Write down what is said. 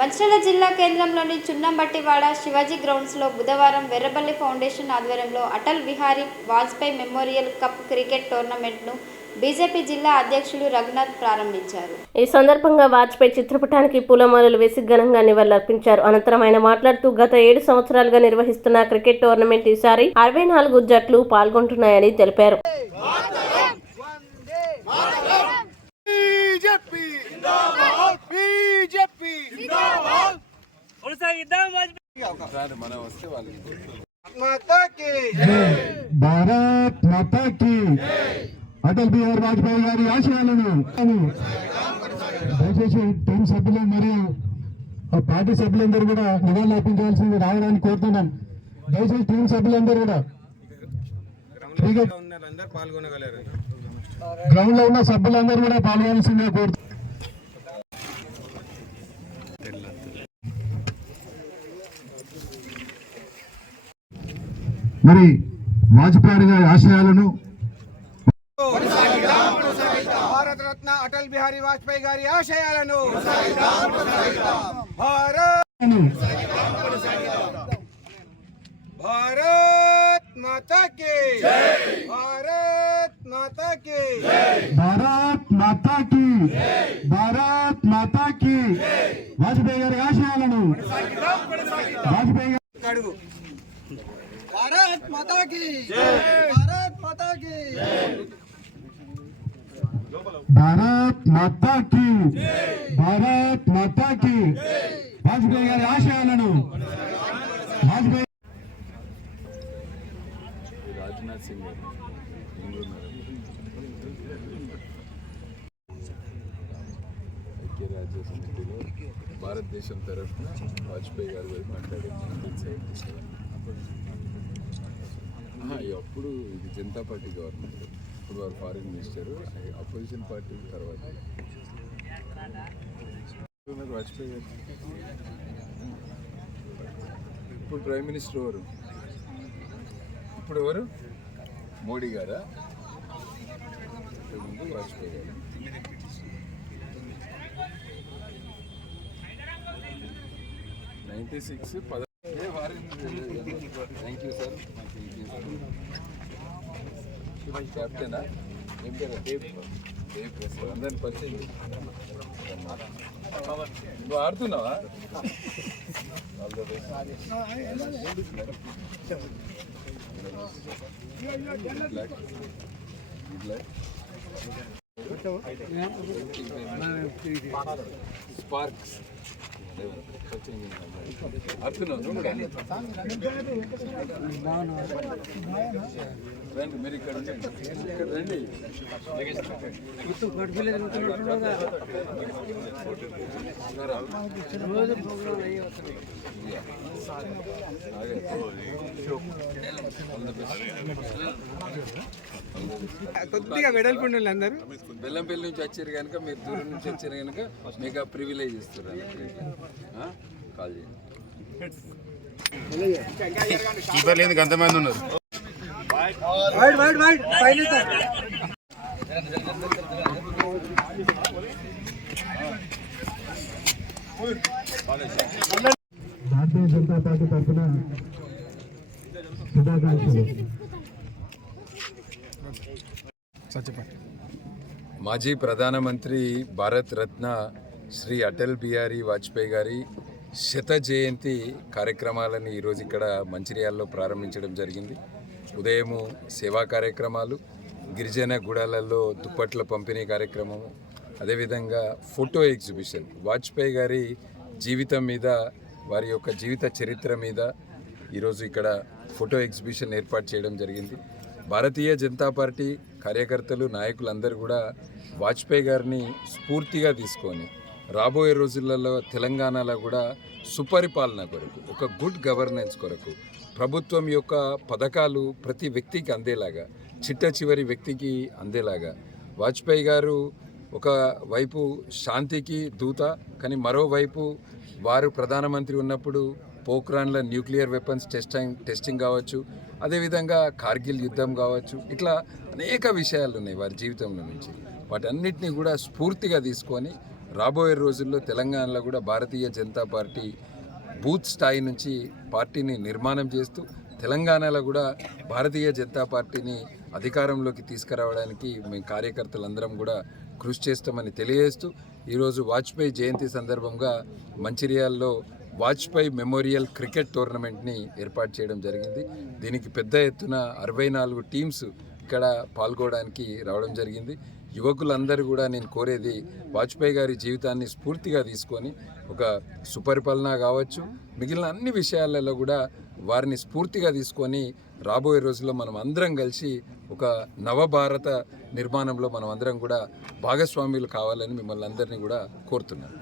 మంచిర్యాల జిల్లా కేంద్రంలోని చున్నంబట్టివాడ శివాజీ గ్రౌండ్స్లో బుధవారం వెర్రబల్లి ఫౌండేషన్ ఆధ్వర్యంలో Atal Bihari Vajpayee memorial cup cricket టోర్నమెంట్ను బీజేపీ జిల్లా అధ్యక్షులు రఘునాథ్ ప్రారంభించారు. ఈ సందర్భంగా వాజ్పేయి చిత్రపటానికి పూలమాలలు వేసి ఘనంగా నివాళులర్పించారు. అనంతరం ఆయన మాట్లాడుతూ గత 7 సంవత్సరాలుగా నిర్వహిస్తున్న క్రికెట్ టోర్నమెంట్ ఈసారి 64 జట్లు పాల్గొంటున్నాయని తెలిపారు. భారత్ మాతా కీ అటల్ బిహారీ వాజ్పేయి గారి ఆశయాలను దయచేసి టీం సభ్యులు మరియు పార్టీ సభ్యులందరూ కూడా నివాళులు అర్పించాల్సింది రావడానికి కోరుతున్నాను. దయచేసి టీం సభ్యులందరూ కూడా గ్రౌండ్ లో ఉన్న సభ్యులందరూ కూడా పాల్గొనాల్సిందిగా కోరుతున్నాను. మరి వాజ్పేయి గారి ఆశయాలను భారత రత్న అటల్ బిహారీ వాజ్పేయి గారి ఆశయాలను భారత్ మాతా కీ భారత్ మాతా కీ భారత్ మాతా కీ భారత్ మాతా కీ వాజ్పేయి గారి ఆశయాలను వాజ్పేయి అడుగు భారత్ మాతా కీ భారత్ మాతా కీ భారత్ మాతా కీ భారత్ మాతా కీ వాజ్పేయి గారి ఆశయాలను వాజ్పేయి రాజ్నాథ్ సింగ్ గారు ఐక్యరాజ్య సమితిలో భారతదేశం తరఫున వాజ్పేయి గారు వైపు మాట్లాడారు. అప్పుడు ఇది జనతా పార్టీ గవర్నమెంట్, ఇప్పుడు వారు ఫారిన్ మినిస్టర్, అపోజిషన్ పార్టీ తర్వాత వాజ్పేయి గారు. ఇప్పుడు ప్రైమ్ మినిస్టర్ ఎవరు? ఇప్పుడు ఎవరు? మోడీ గారా? ముందు వాజ్పేయి గారు. Thank you sir. కెప్టెనా? ఏం పేరు? దేవ్ ప్రసాద్. అందరిని పరిచయం. నువ్వు ఆడుతున్నావా? స్పార్క్స్ రండి, మీరు ఇక్కడ రండి. కొద్దిగా వెడల్పుండి అందరూ బెల్లంపల్లి నుంచి వచ్చారు కనుక, మీరు దూరం నుంచి వచ్చారు కనుక మీకు ఆ ప్రివిలేజ్ ఇస్తారు. కాల్ చేయండి. ఎంతమంది ఉన్నారు? భారతీయ జనతా పార్టీ తరఫున శుభాకాంక్షలు. మాజీ ప్రధానమంత్రి భారత్ రత్న శ్రీ అటల్ బిహారీ వాజ్పేయి గారి 100వ జయంతి కార్యక్రమాలను ఈరోజు ఇక్కడ మంచిర్యాలలో ప్రారంభించడం జరిగింది. ఉదయము సేవా కార్యక్రమాలు, గిరిజన గూడాలలో దుప్పట్ల పంపిణీ కార్యక్రమము, అదేవిధంగా ఫోటో ఎగ్జిబిషన్, వాజ్పేయి గారి జీవితం మీద, వారి యొక్క జీవిత చరిత్ర మీద ఈరోజు ఇక్కడ ఫోటో ఎగ్జిబిషన్ ఏర్పాటు చేయడం జరిగింది. భారతీయ జనతా పార్టీ కార్యకర్తలు, నాయకులందరూ కూడా వాజ్పేయి గారిని స్ఫూర్తిగా తీసుకొని రాబోయే రోజులలో తెలంగాణలో కూడా సుపరిపాలన కొరకు, ఒక గుడ్ గవర్నెన్స్ కొరకు ప్రభుత్వం యొక్క పథకాలు ప్రతి వ్యక్తికి అందేలాగా, చిట్ట చివరి వ్యక్తికి అందేలాగా వాజ్పేయి గారు ఒక వైపు శాంతికి దూత, కానీ మరోవైపు వారు ప్రధానమంత్రి ఉన్నప్పుడు పోఖ్రాన్ల న్యూక్లియర్ వెపన్స్ టెస్టింగ్ కావచ్చు, అదేవిధంగా కార్గిల్ యుద్ధం కావచ్చు, ఇట్లా అనేక విషయాలు ఉన్నాయి వారి జీవితంలో నుంచి. వాటన్నిటినీ కూడా స్ఫూర్తిగా తీసుకొని రాబోయే రోజుల్లో తెలంగాణలో కూడా భారతీయ జనతా పార్టీ బూత్ స్థాయి నుంచి పార్టీని నిర్మాణం చేస్తూ తెలంగాణలో కూడా భారతీయ జనతా పార్టీని అధికారంలోకి తీసుకురావడానికి మేము కార్యకర్తలందరం కూడా కృషి చేస్తామని తెలియజేస్తూ ఈరోజు వాజ్పేయి జయంతి సందర్భంగా మంచిర్యాలలో వాజ్పేయి మెమోరియల్ క్రికెట్ టోర్నమెంట్ని ఏర్పాటు చేయడం జరిగింది. దీనికి పెద్ద ఎత్తున 64 టీమ్స్ ఇక్కడ పాల్గొనడానికి రావడం జరిగింది. యువకులందరూ కూడా నేను కోరేది వాజ్పేయి గారి జీవితాన్ని స్ఫూర్తిగా తీసుకొని ఒక సుపరిపాలన కావచ్చు, మిగిలిన అన్ని విషయాలలో కూడా వారిని స్ఫూర్తిగా తీసుకొని రాబోయే రోజుల్లో మనం అందరం కలిసి ఒక నవభారత నిర్మాణంలో మనం అందరం కూడా భాగస్వామ్యులు కావాలని మిమ్మల్ని అందరినీ కూడా కోరుతున్నాను.